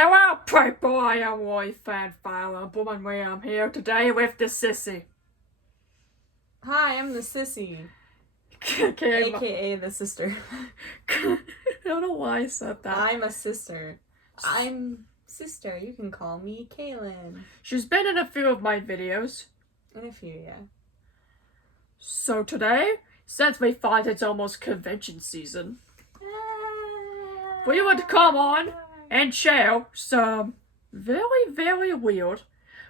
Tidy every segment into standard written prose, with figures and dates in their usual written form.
Hello, people, I am Roy Fanfile, and we am here today with the sissy. Hi, I'm the sissy, Okay, aka the sister. I don't know why I said that. I'm a sister. I'm sister. You can call me Kaylin. She's been in a few of my videos. In a few, yeah. So today, since we find it's almost convention season, we would come on and share some very, very weird,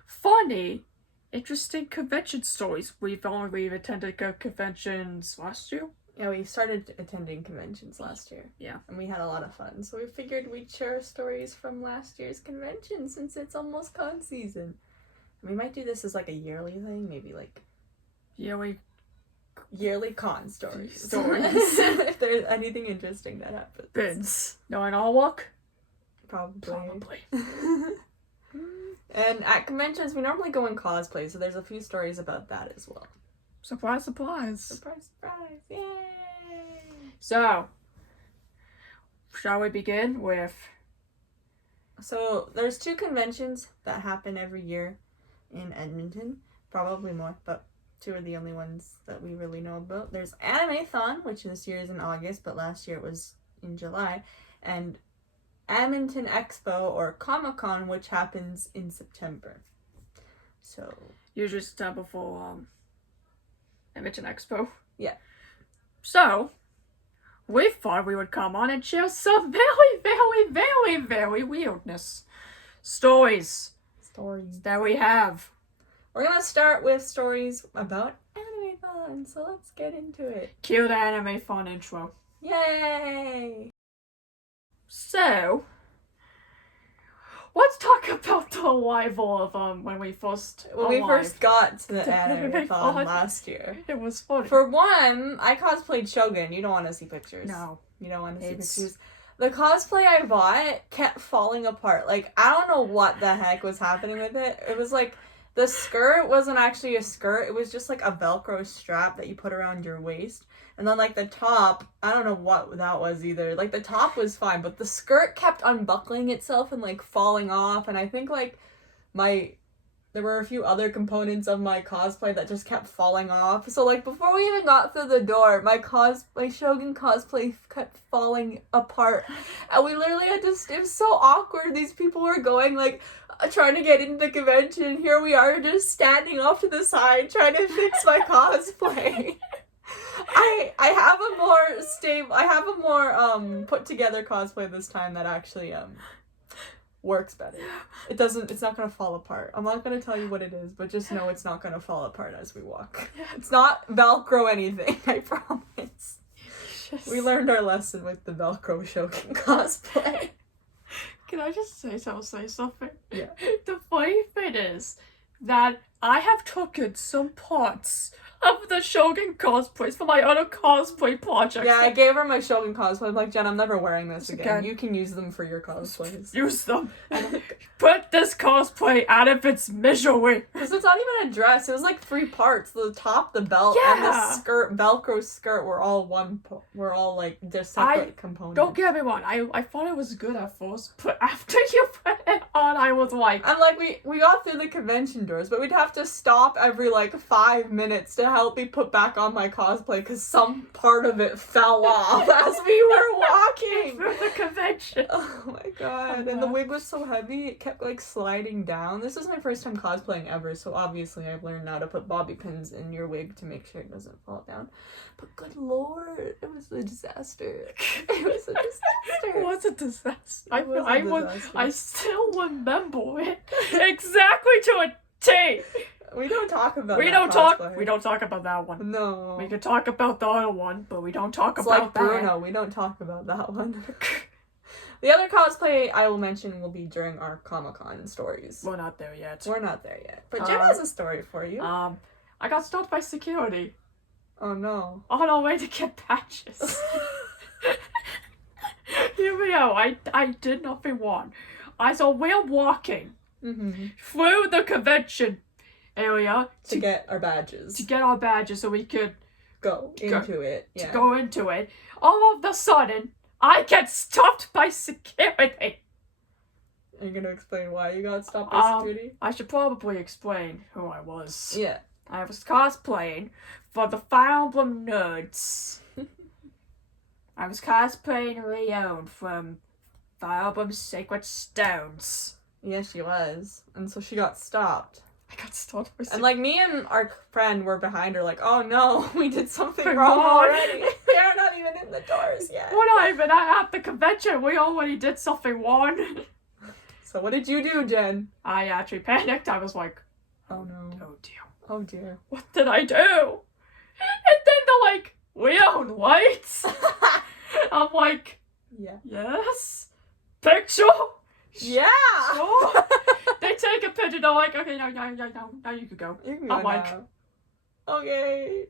funny, interesting convention stories. We've attended conventions last year. Yeah, we started attending conventions last year. Yeah. And we had a lot of fun. So we figured we'd share stories from last year's convention since it's almost con season. We might do this as like a yearly thing, maybe like yearly con stories. If there's anything interesting that happens. Knowing our luck? Probably. And at conventions, we normally go in cosplay, so there's a few stories about that as well. Surprise, surprise. Surprise, surprise. Yay! So, shall we begin with... So, there's 2 conventions that happen every year in Edmonton. Probably more, but 2 are the only ones that we really know about. There's Animathon, which this year is in August, but last year it was in July. And Edmonton Expo, or Comic-Con, which happens in September. So... Usually September for, Edmonton Expo. Yeah. So, we thought we would come on and share some very, very, very, very weirdness. Stories that we have. We're gonna start with stories about Animathon, so let's get into it. Cue the Animathon intro. Yay! So, let's talk about the arrival of when we first got to the Animathon last year. It was funny. For one, I cosplayed Shogun. You don't want to see pictures. No. You don't want to see pictures. The cosplay I bought kept falling apart. Like, I don't know what the heck was happening with it. It was like, the skirt wasn't actually a skirt. It was just like a Velcro strap that you put around your waist. And then, like, the top, I don't know what that was either. Like, the top was fine, but the skirt kept unbuckling itself and, like, falling off. And I think, like, there were a few other components of my cosplay that just kept falling off. So, like, before we even got through the door, my Shogun cosplay kept falling apart. And we literally had to, it was so awkward. These people were going, like, trying to get into the convention. Here we are just standing off to the side trying to fix my cosplay. I have a more put together cosplay this time that actually works better. It's not gonna fall apart. I'm not gonna tell you what it is, but just know it's not gonna fall apart as we walk. It's not Velcro anything, I promise. We learned our lesson with the Velcro Shogun cosplay. Can I just say something? Yeah. The funny thing is that I have taken some parts of the Shogun cosplays for my other cosplay projects. Yeah, I gave her my Shogun cosplay. I'm like, Jen, I'm never wearing this again. You can use them for your cosplays. Use them. Put this cosplay out of its misery. Because it's not even a dress. It was like 3 parts. The top, the belt, and the skirt, Velcro skirt were all like just separate components. Don't get me wrong. I thought it was good at first, but after you put it on, I was like... I'm like, we got through the convention doors, but we'd have to stop every like 5 minutes to help me put back on my cosplay because some part of it fell off as we were walking through the convention. Oh my god. And the wig was so heavy, it kept like sliding down. This was my first time cosplaying ever, so obviously I've learned now to put bobby pins in your wig to make sure it doesn't fall down. But good lord, it was a disaster. It was a disaster. It was a disaster. I still remember it exactly to a T. We don't talk about We don't talk about that one. No. We could talk about the other one, but we don't talk about like that. Bruno, we don't talk about that one. The other cosplay I will mention will be during our Comic-Con stories. We're not there yet. But Jim has a story for you. I got stopped by security. Oh no. On our way to get patches. Here we go. I did nothing wrong. So we're walking through the convention area to get our badges. So we could go into it. To go into it. All of a sudden, I get stopped by security. Are you gonna explain why you got stopped by security? I should probably explain who I was. Yeah. I was cosplaying for the Fire Emblem Nerds. I was cosplaying Leon from Fire Emblem Sacred Stones. Yeah, she was. And so she got stopped. I got stopped for And like me and our friend were behind her like, oh no, we did something Come wrong on. already. We are not even in the doors yet. We're not even at the convention. We already did something wrong. So what did you do, Jen? I actually panicked. I was like, Oh no. oh dear. Oh dear. What did I do? And then they're like, Leon, wait. I'm like, Yeah. yes? Picture? Yeah. Sure. They take a picture, they're like, okay, now you can go. You can go I'm like, now. Okay.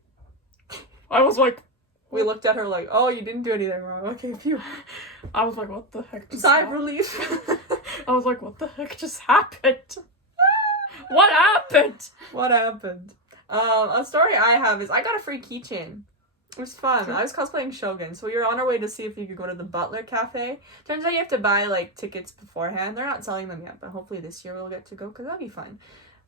I was like, We looked at her like, oh, you didn't do anything wrong. Okay, phew. I was like, what the heck just Sigh of happened? relief. I was like, what the heck just happened? What happened? What happened? A story I have is I got a free keychain. It was fun. I was cosplaying Shogun, so we were on our way to see if you could go to the Butler Cafe. Turns out you have to buy like tickets beforehand. They're not selling them yet, but hopefully this year we'll get to go because that'd be fun.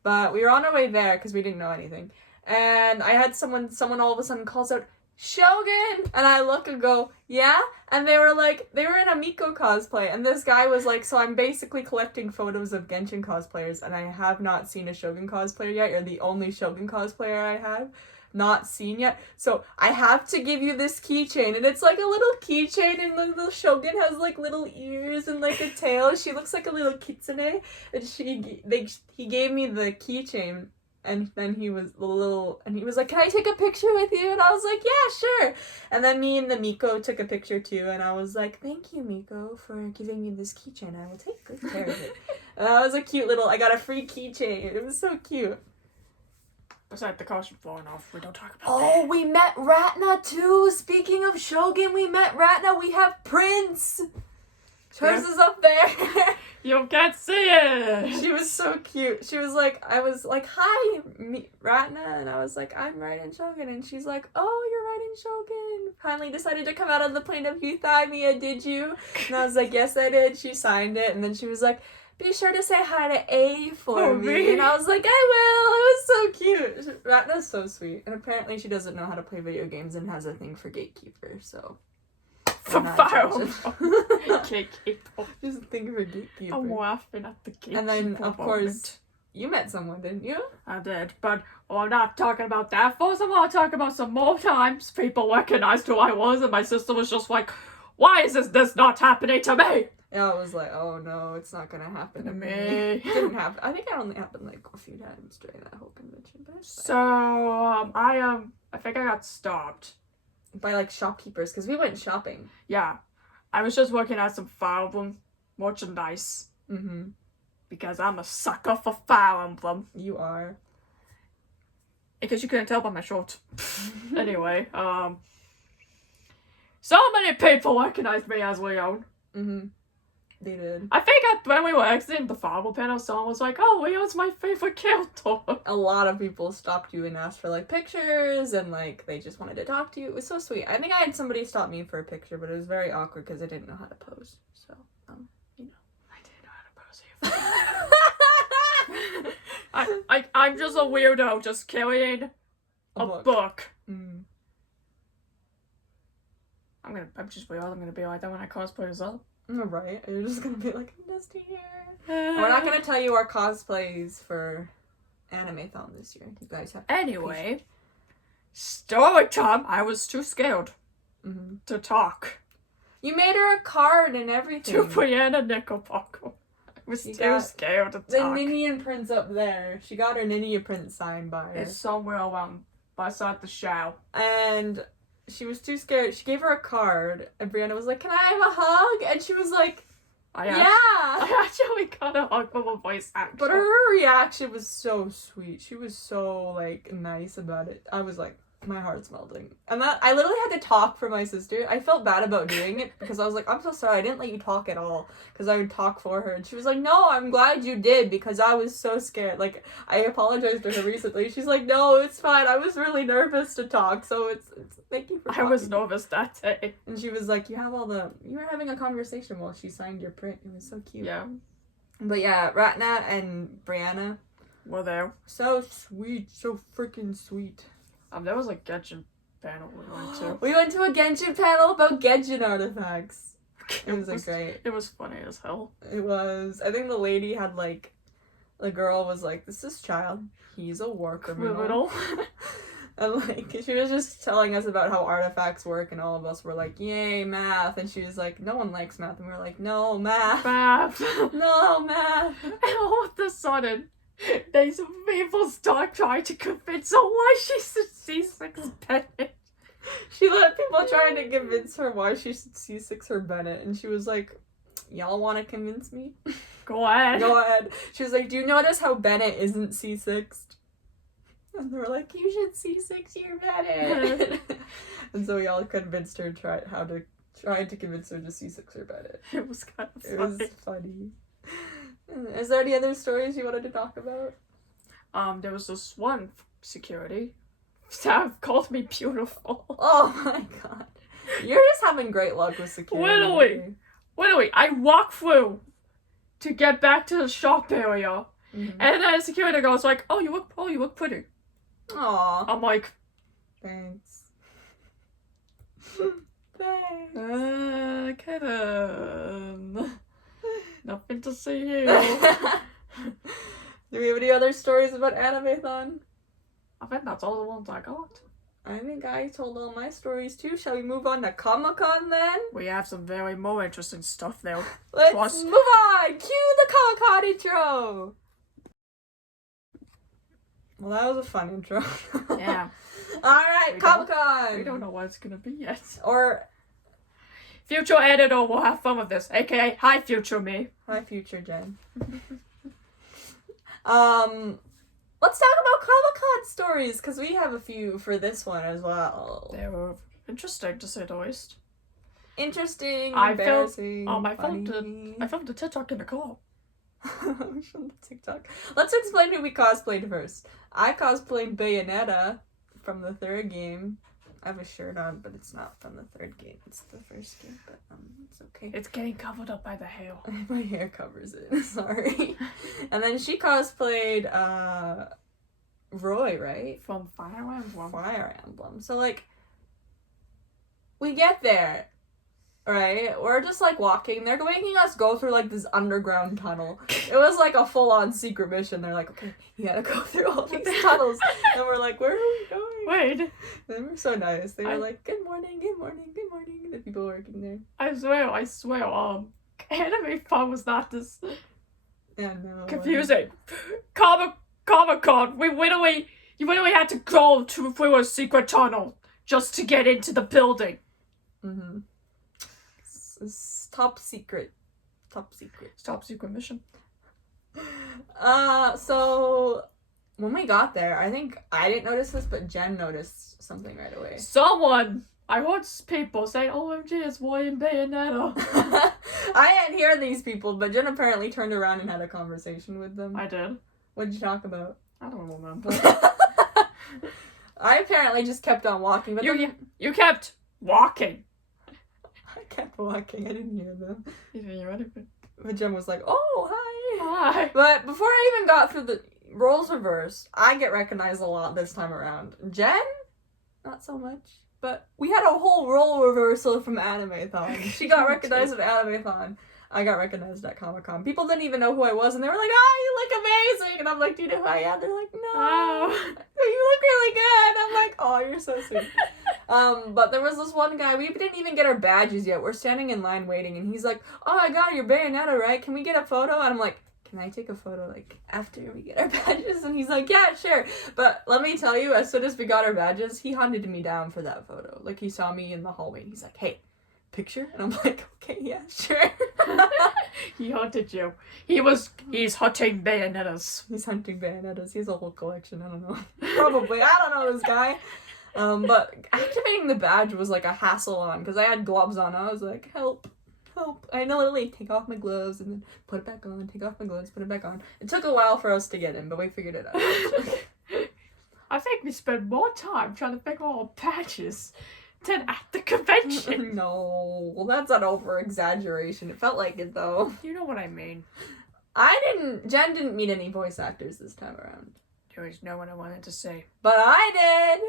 But we were on our way there because we didn't know anything, and I had someone all of a sudden calls out Shogun, and I look and go, yeah, and they were in a Miko cosplay, and this guy was like, so I'm basically collecting photos of Genshin cosplayers, and I have not seen a Shogun cosplayer yet. You're the only Shogun cosplayer I have not seen yet, so I have to give you this keychain. And it's like a little keychain, and the little Shogun has like little ears and like a tail. She looks like a little kitsune, and he gave me the keychain. And then he was like, can I take a picture with you? And I was like, yeah, sure. And then me and the Miko took a picture too, and I was like, thank you, Miko, for giving me this keychain. I will take good care of it. And that was a cute I got a free keychain. It was so cute. Besides the costume falling off, we don't talk about Oh, we met Ratna too. Speaking of Shogun, we met Ratna. We have Prince. Hers is up there. You can't see it! She was so cute. She was like, I was like, hi, Ratna. And I was like, I'm riding Shogun. And she's like, oh, you're riding Shogun. Finally decided to come out on the plane of Euthymia, did you? And I was like, yes, I did. She signed it. And then she was like, be sure to say hi to A for me. And I was like, I will. It was so cute. Ratna's so sweet. And apparently she doesn't know how to play video games and has a thing for Gatekeeper, so. For Fire Gatekeeper. Just think for Gatekeeper. I'm laughing at the Gatekeeper. And then, of moment. course, you met someone, didn't you? I did, but I'm not talking about that. First, I want to talk about some more times people recognized who I was, and my sister was just like, why is this not happening to me? Yeah, I was like, oh no, it's not gonna happen to me. Me. It didn't happen. I think it only happened like a few times during that whole convention, but it's fine. So, I think I got stopped. By like shopkeepers, because we went shopping. Yeah. I was just working at some Fire Emblem merchandise. Mm-hmm. Because I'm a sucker for Fire Emblem. You are. Because you couldn't tell by my shorts. Anyway, so many people recognized me as Leon. Mm-hmm. They did. I think when we were exiting the Fire Emblem panel, someone was like, oh, Leon's my favorite character. A lot of people stopped you and asked for like pictures, and like they just wanted to talk to you. It was so sweet. I think I had somebody stop me for a picture, but it was very awkward because I didn't know how to pose. So, you know. I didn't know how to pose either. I'm just a weirdo just carrying a book. Mm. I'm just weird. I'm gonna be like that when I cosplay as well. Right. You're just gonna be like, I'm just here. We're not gonna tell you our cosplays for Anime-thon this year. You guys have to Anyway, story time. I was too scared to talk. You made her a card and everything. To Brianna Knickerbocker. I was too scared to talk. The Ninian print's up there. She got her Ninian print signed by her. It's somewhere around beside the show. And she was too scared. She gave her a card, and Brianna was like, can I have a hug? And she was like, I actually got a hug from a voice actor. But her reaction was so sweet. She was so, like, nice about it. I was like, my heart's melting. And that I literally had to talk for my sister. I felt bad about doing it because I was like, I'm so sorry. I didn't let you talk at all because I would talk for her. And she was like, no, I'm glad you did because I was so scared. Like, I apologized to her recently. She's like, no, it's fine. I was really nervous to talk. So it's thank you for talking. I was nervous that day. And she was like, you were having a conversation while she signed your print. It was so cute. Yeah. But yeah, Ratnat and Brianna, Were there? so sweet, so freaking sweet. There was a Genshin panel we went to. We went to a Genshin panel about Genshin artifacts. It was great. It was funny as hell. It was. I think the lady had like, the girl was like, "This is child. He's a war criminal." And like, she was just telling us about how artifacts work, and all of us were like, "Yay, math!" And she was like, "No one likes math," and we were like, "No, math, Math. no, math." And all of a sudden, these people start trying to convince her why she's a C6 Bennett. She let people try to convince her why she should C6 her Bennett, and she was like, "Y'all want to convince me? Go ahead. Go ahead." She was like, "Do you notice how Bennett isn't C6'd?" And they were like, "You should C6 your Bennett." And so we all convinced her, tried to convince her to C6 her Bennett. It was kind of funny. It was funny. Is there any other stories you wanted to talk about? There was this one security staff called me beautiful. Oh my god. You're just having great luck with security. Literally, I walk through to get back to the shop area, Mm-hmm. and then the security girl's like, "Oh, you look pretty." Aw. I'm like, Thanks. Thanks. Kevin. Nothing to see here. Do we have any other stories about Animathon? I think that's all the ones I got. I think I told all my stories too. Shall we move on to Comic-Con then? We have some very more interesting stuff there. Let's Plus- move on! Cue the Comic-Con intro! Well, that was a fun intro. Yeah. Alright, We Comic-Con! We don't know what it's gonna be yet. Or, Future editor will have fun with this, aka hi future me. hi future Jen. Let's talk about Comic-Con stories, because we have a few for this one as well. They were interesting to say the least. Interesting, I filmed- embarrassing, I funny. filmed a TikTok in the car. We filmed a TikTok. Let's explain who we cosplayed first. I cosplayed Bayonetta from the third game. I have a shirt on, but it's not from the third game. It's the first game, but it's okay. It's getting covered up by the hair. My hair covers it. Sorry. And then she cosplayed Roy, right? From Fire Emblem. Fire Emblem. So like, we get there, right? We're just like walking. They're making us go through like this underground tunnel. It was like a full-on secret mission. They're like, "Okay, you gotta go through all these tunnels," and we're like, "Where are we going?" Wait, They were so nice. They were I- like, "Good morning, good morning, good morning." The people working there. I swear, Anime Fun was not this Yeah, no. confusing. Comic-Con, you literally had to go through a secret tunnel just to get into the building. Mm-hmm. It's top secret. Top secret. Top secret mission. So when we got there, I think I didn't notice this, but Jen noticed something right away. I heard people say, "OMG, it's Roy and Bayonetta." I didn't hear these people, but Jen apparently turned around and had a conversation with them. I did. What did you talk about? I don't remember. I apparently just kept on walking, but then You kept walking. I kept walking. I didn't hear them. You didn't hear anything. But Jen was like, "Oh, hi." Hi. But before I even got through the roles reversed, I get recognized a lot this time around. Jen, not so much. But we had a whole role reversal from Animathon. She got recognized at Animathon. I got recognized at Comic-Con. People didn't even know who I was, and they were like, "Oh, you look amazing!" And I'm like, "Do you know who I am?" They're like, "No." Oh. You look really good. I'm like, "Oh, you're so sweet." But there was this one guy, we didn't even get our badges yet. We're standing in line waiting, and he's like, "Oh my god, you're Bayonetta, right? Can we get a photo?" And I'm like, "Can I take a photo, like, after we get our badges?" And he's like, "Yeah, sure." But let me tell you, as soon as we got our badges, he hunted me down for that photo. Like, he saw me in the hallway, and he's like, "Hey, picture?" And I'm like, "Okay, yeah, sure." He hunted you. He's hunting Bayonettas. He's hunting Bayonettas. He has a whole collection. I don't know. Probably. I don't know this guy. But activating the badge was like a hassle on because I had gloves on. I was like, "Help. Help." I literally take off my gloves and then put it back on. Take off my gloves, put it back on. It took a while for us to get in, but we figured it out. I think we spent more time trying to figure out patches than at the convention. No. Well, that's an over-exaggeration. It felt like it, though. You know what I mean. Jen didn't meet any voice actors this time around. There was no one I wanted to say. But I did!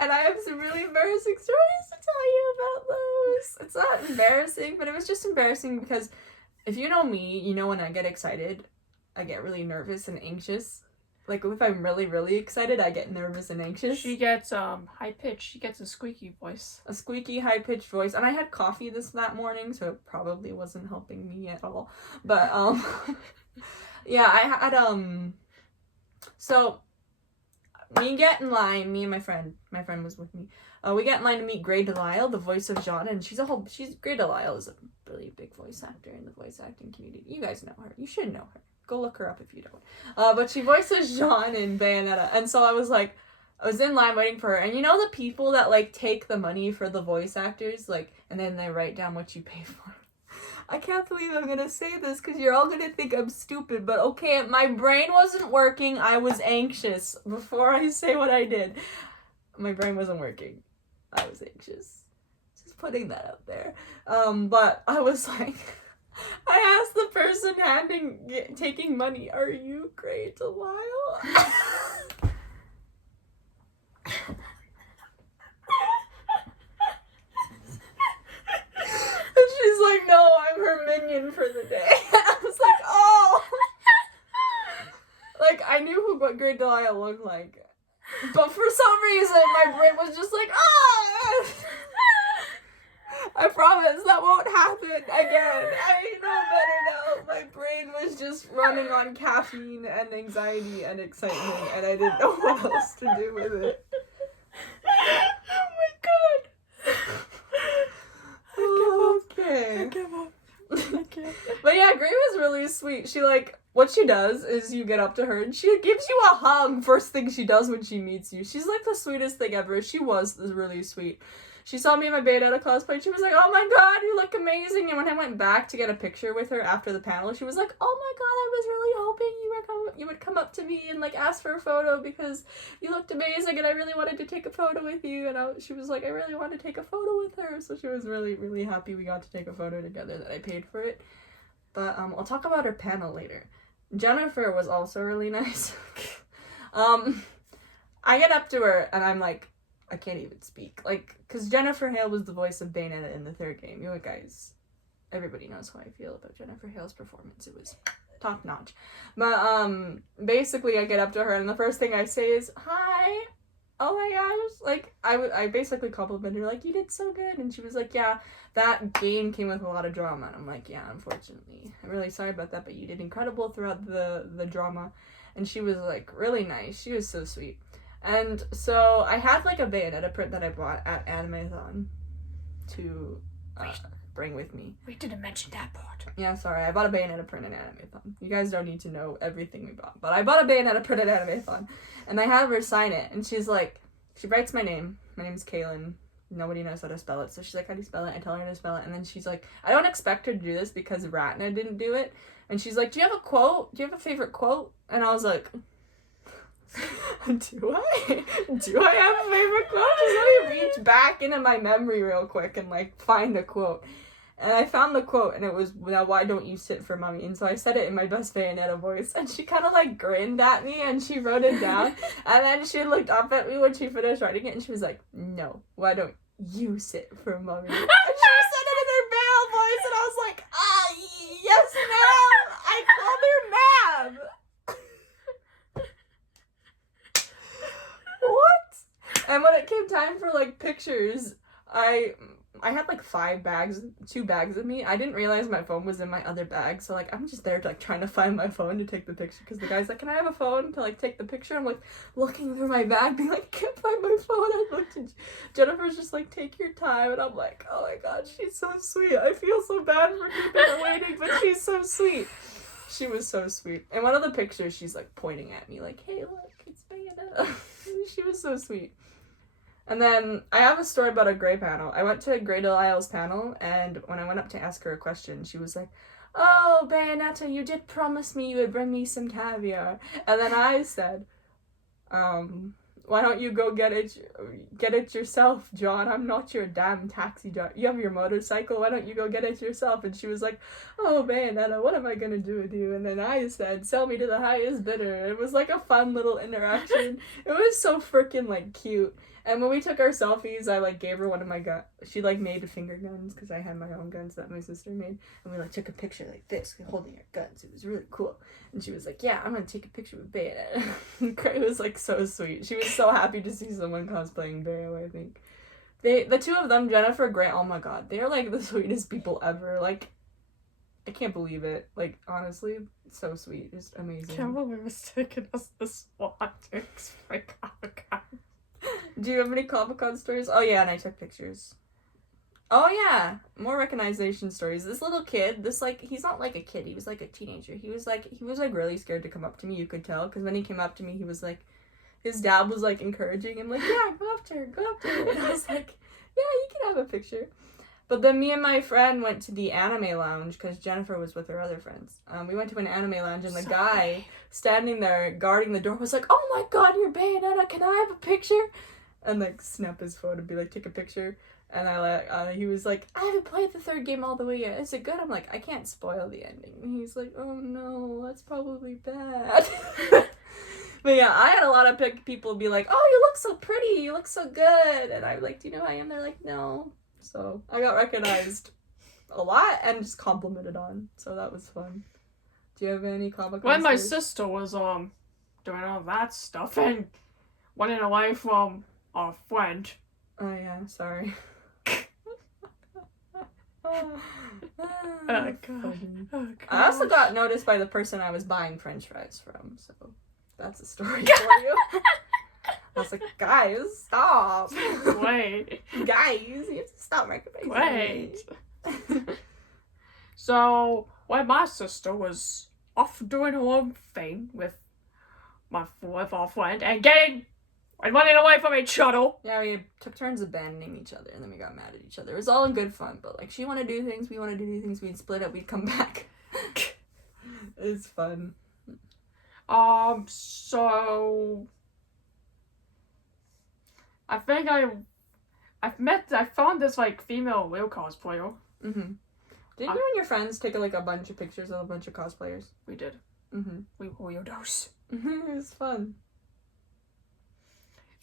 And I have some really embarrassing stories to tell you about those. It's not embarrassing, but it was just embarrassing because if you know me, you know when I get excited, I get really nervous and anxious. Like, if I'm really, really excited, I get nervous and anxious. She gets, high pitch. She gets a squeaky voice. A squeaky, high-pitched voice. And I had coffee that morning, so it probably wasn't helping me at all. But, yeah, I had, so, we get in line, me and my friend was with me, we get in line to meet Grey Delisle, the voice of Jeanne, and Grey Delisle is a really big voice actor in the voice acting community. You guys know her. You should know her. Go look her up if you don't. But she voices Jeanne in Bayonetta, and so I was in line waiting for her, and you know the people that, like, take the money for the voice actors, like, and then they write down what you pay for? I can't believe I'm gonna say this, because you're all gonna think I'm stupid, but okay, my brain wasn't working, I was anxious. Before I say what I did, my brain wasn't working. I was anxious. Just putting that out there. But I was like... I asked the person taking money, "Are you Grey Delisle?" And she's like, "No, I'm her minion for the day." And I was like, "Oh!" Like, I knew what Grey Delisle looked like. But for some reason, my brain was just like, "Ah!" I promise that won't happen again. I know better now. My brain was just running on caffeine and anxiety and excitement, and I didn't know what else to do with it. Oh my god. Okay. I give up. I can't. But yeah, Grey was really sweet. She, like, what she does is you get up to her and she gives you a hug first thing she does when she meets you. She's like the sweetest thing ever. She was really sweet. She saw me in my Bayonetta cosplay and she was like, "Oh my god, you look amazing." And when I went back to get a picture with her after the panel, she was like, "Oh my god, I was really hoping you would come up to me and, like, ask for a photo because you looked amazing and I really wanted to take a photo with you." And she was like, "I really want to take a photo with her." So she was really, really happy we got to take a photo together, that I paid for it. But I'll talk about her panel later. Jennifer was also really nice. I get up to her and I'm like, I can't even speak. Like, because Jennifer Hale was the voice of Bayonetta in the third game. You guys, everybody knows how I feel about Jennifer Hale's performance. It was top notch. But, basically I get up to her and the first thing I say is, "Hi. Oh my gosh." Like, I basically complimented her, like, "You did so good." And she was like, "Yeah, that game came with a lot of drama." And I'm like, "Yeah, unfortunately. I'm really sorry about that, but you did incredible throughout the drama." And she was, like, really nice. She was so sweet. And so I had, like, a Bayonetta print that I bought at Animathon to bring with me. We didn't mention that part. Yeah, sorry. I bought a Bayonetta print at Animathon. You guys don't need to know everything we bought. But I bought a Bayonetta print at Animathon. And I had her sign it. And she's like, she writes my name. My name's Kaylin. Nobody knows how to spell it. So she's like, "How do you spell it?" I tell her how to spell it. And then she's like, I don't expect her to do this because Ratna didn't do it. And she's like, "Do you have a quote? Do you have a favorite quote?" And I was like... Do I have a favorite quote? Just let me reach back into my memory real quick and, like, find a quote. And I found the quote, and it was, "Now why don't you sit for mommy?" And so I said it in my best Bayonetta voice, and she kind of, like, grinned at me, and she wrote it down. And then she looked up at me when she finished writing it, and she was like, "No, why don't you sit for mommy?" And she said it in her male voice, and I was like, yes, ma'am! I called her ma'am! What? And when it came time for, like, pictures, I had, like, 2 bags with me. I didn't realize my phone was in my other bag, so, like, I'm just there, like, trying to find my phone to take the picture, because the guy's like, "Can I have a phone to, like, take the picture?" I'm, like, looking through my bag, being like, "I can't find my phone." I looked, and Jennifer's just like, "Take your time," and I'm like, oh my god, she's so sweet. I feel so bad for keeping her waiting, but she's so sweet. She was so sweet. In one of the pictures, she's, like, pointing at me, like, "Hey, look, it's Bayonetta." She was so sweet. And then I have a story about a Grey panel. I went to Grey Delisle's panel, and when I went up to ask her a question, she was like, "Oh, Bayonetta, you did promise me you would bring me some caviar." And then I said, why don't you go get it yourself, John? I'm not your damn taxi driver. You have your motorcycle. Why don't you go get it yourself? And she was like, oh, Bayonetta, what am I gonna do with you? And then I said, sell me to the highest bidder. It was like a fun little interaction. It was so freaking like cute. And when we took our selfies, I like gave her one of my guns. She like made finger guns because I had my own guns that my sister made. And we like took a picture like this, holding our guns. It was really cool. And she was like, yeah, I'm gonna take a picture with Bayonetta. Cray was like so sweet. She was so happy to see someone cosplaying Bayo, I think. The two of them, Jennifer Grant, oh my god, they're like the sweetest people ever. Like, I can't believe it. Like, honestly, so sweet. Just amazing. Can't believe mistaken us the SWAT for Comic-Con. Do you have any Comic-Con stories? Oh yeah, and I took pictures. Oh yeah, more recognition stories. This little kid, he's not like a kid, he was like a teenager. He was like really scared to come up to me, you could tell, because when he came up to me, he was like, his dad was like encouraging him, like, yeah, go up to her. And I was like, yeah, you can have a picture. But then me and my friend went to the anime lounge, because Jennifer was with her other friends. We went to an anime lounge, and the guy standing there guarding the door was like, oh my god, you're Bayonetta, can I have a picture? And like snap his phone and be like, take a picture. And he was like, I haven't played the third game all the way yet. Is it good? I'm like, I can't spoil the ending. And he's like, oh no, that's probably bad. But yeah, I had a lot of people be like, oh, you look so pretty, you look so good. And I'm like, do you know who I am? They're like, no. So I got recognized a lot and just complimented on. So that was fun. Do you have any Comic-Con When my stories? sister was doing all that stuff and running away from our friend. Oh yeah, sorry. Oh god. Funny. Oh, I also gosh. got noticed by the person I was buying French fries from, so that's a story for you. I was like, guys, stop. Wait. Guys, you have to stop recognizing Wait. So, when my sister was off doing her own thing with our friend and running away from each other. Yeah, we took turns abandoning each other, and then we got mad at each other. It was all in good fun, but like, she wanted to do things, we wanted to do things, we'd split up, we'd come back. It's fun. So I think I found this like female real cosplayer. Mm-hmm. Didn't you and your friends take like a bunch of pictures of a bunch of cosplayers? We did. Mm-hmm. We were weirdos. Mm-hmm. It was fun.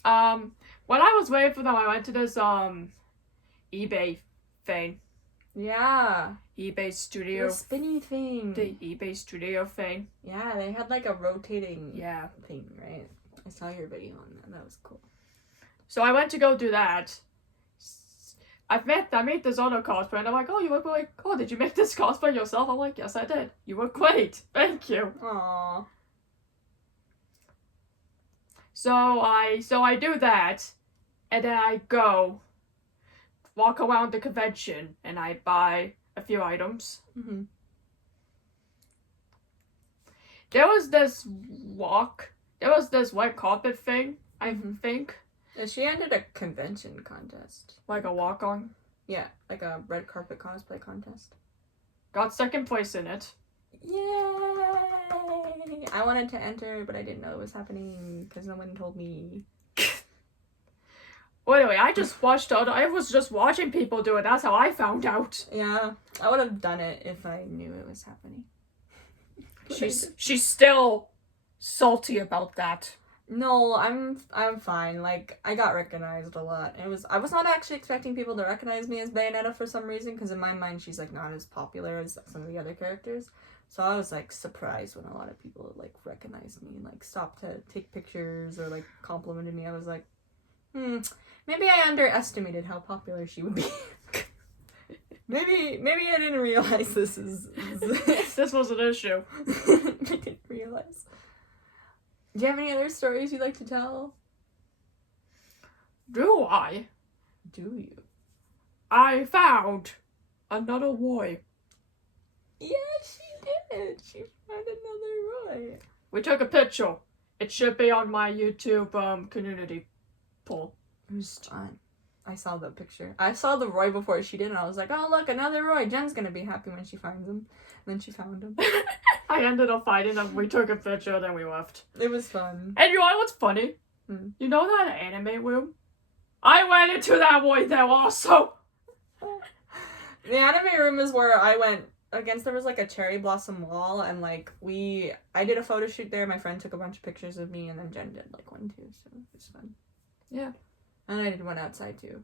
When I was waiting for them, I went to this eBay thing. Yeah. eBay Studio. The spinny thing. The eBay Studio thing. Yeah, they had like a rotating Yeah. thing, right? I saw your video on that. That was cool. So I went to go do that. I made this other cosplay, and I'm like, oh, you look really cool. Did you make this cosplay yourself? I'm like, yes, I did. You look great. Thank you. Aww. So I do that, and then I go walk around the convention, and I buy a few items. Mm-hmm. There was this white carpet thing, I think. She ended a convention contest. Like a walk-on. Yeah, like a red carpet cosplay contest. Got second place in it. Yay! I wanted to enter, but I didn't know it was happening because no one told me. Well, anyway, I was just watching people do it. That's how I found out. Yeah, I would have done it if I knew it was happening. She's still salty about that. No, I'm fine. Like, I got recognized a lot. I was not actually expecting people to recognize me as Bayonetta for some reason, because in my mind she's like not as popular as some of the other characters. So I was like surprised when a lot of people like recognized me and like stopped to take pictures or like complimented me. I was like, maybe I underestimated how popular she would be. maybe I didn't realize this was an issue. I didn't realize. Do you have any other stories you'd like to tell? Do I? Do you? I found another Roy. Yeah, she did. She found another Roy. We took a picture. It should be on my YouTube community poll. It was fun. I saw the picture. I saw the Roy before she did, and I was like, oh, look, another Roy. Jen's gonna be happy when she finds him. And then she found him. I ended up finding him. We took a picture, then we left. It was fun. And you know what's funny? You know that anime room? I went into that void there also. The anime room is where I went. Against, there was like a cherry blossom wall, and like I did a photo shoot there. My friend took a bunch of pictures of me, and then Jen did like one too, so it was fun. Yeah. And I did one outside too.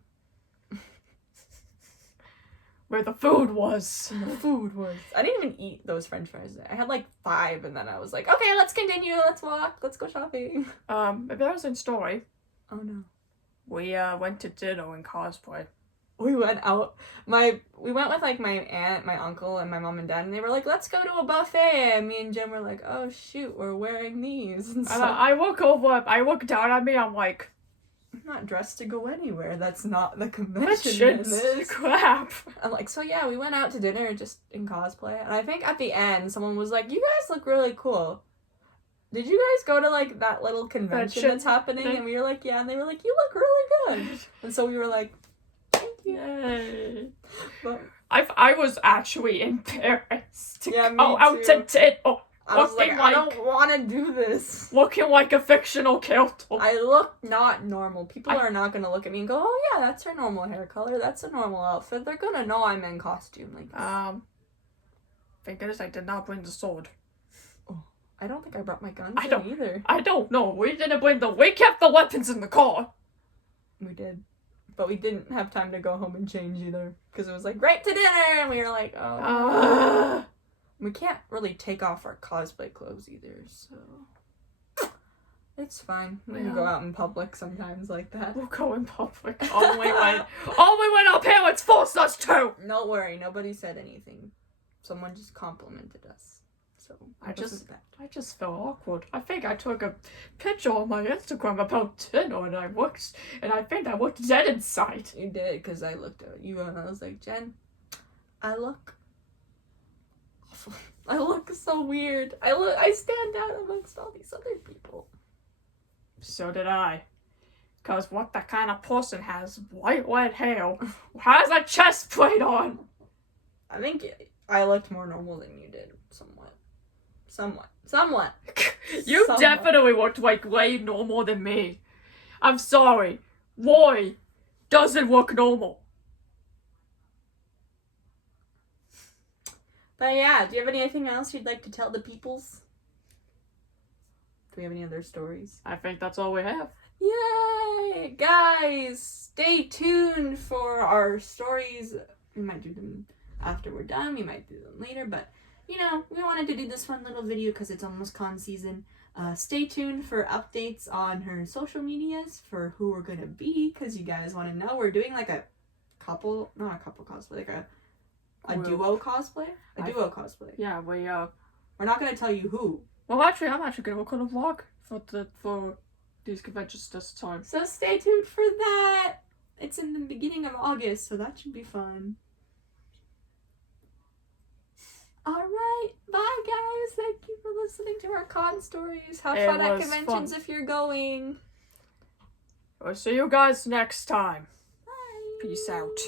Where the food was. The food was. I didn't even eat those French fries. I had like 5, and then I was like, okay, let's continue. Let's walk. Let's go shopping. Embarrassing story. Oh no. We went to dinner in cosplay. We went out. We went with like my aunt, my uncle, and my mom and dad, and they were like, "Let's go to a buffet." And me and Jen were like, "Oh shoot, we're wearing these." And so I look down at me. I'm like, I'm not dressed to go anywhere. That's not the "That convention. shit's crap." I'm like, so yeah, we went out to dinner just in cosplay, and I think at the end, someone was like, "You guys look really cool. Did you guys go to like that little convention that's happening?" And we were like, "Yeah," and they were like, "You look really good." And so we were like, Yay. But I was actually embarrassed to Yeah, me go out too. to dinner. I was like, Looking I don't want to do this. Looking like a fictional character. I look not normal. People are not going to look at me and go, "Oh yeah, that's her normal hair color. That's a normal outfit." They're going to know I'm in costume. Like, Thank goodness I did not bring the sword. I don't think I brought my gun I don't- either. I don't know. We kept the weapons in the car. We did. But we didn't have time to go home and change either. Because it was like, right to dinner! And we were like, oh. We can't really take off our cosplay clothes either, so. It's fine. We can go out in public sometimes like that. We'll go in public. Only when our parents forced us to. Don't worry, nobody said anything. Someone just complimented us. So, I just felt awkward. I think I took a picture on my Instagram about dinner, and I think I looked dead inside. You did, because I looked at you and I was like, Jen, I look awful. I look so weird. I stand out amongst all these other people. So did I. Cause what the kind of person has white red hair, has a chest plate on? I think I looked more normal than you did, somewhat. You Somewhat. definitely looked like way normal than me. I'm sorry. Roy doesn't look normal. But yeah, do you have anything else you'd like to tell the peoples? Do we have any other stories? I think that's all we have. Yay! Guys, stay tuned for our stories. We might do them after we're done. We might do them later, but you know, we wanted to do this one little video because it's almost con season. Stay tuned for updates on her social medias for who we're gonna be, because you guys want to know. We're doing like a couple, not a couple cosplay, like a duo cosplay. Duo cosplay. Yeah, We're not gonna tell you who. Well, actually, I'm actually gonna record a vlog for these conventions this time. So stay tuned for that. It's in the beginning of August, so that should be fun. Alright, bye guys. Thank you for listening to our con stories. Have fun at conventions if you're going. We'll see you guys next time. Bye. Peace out.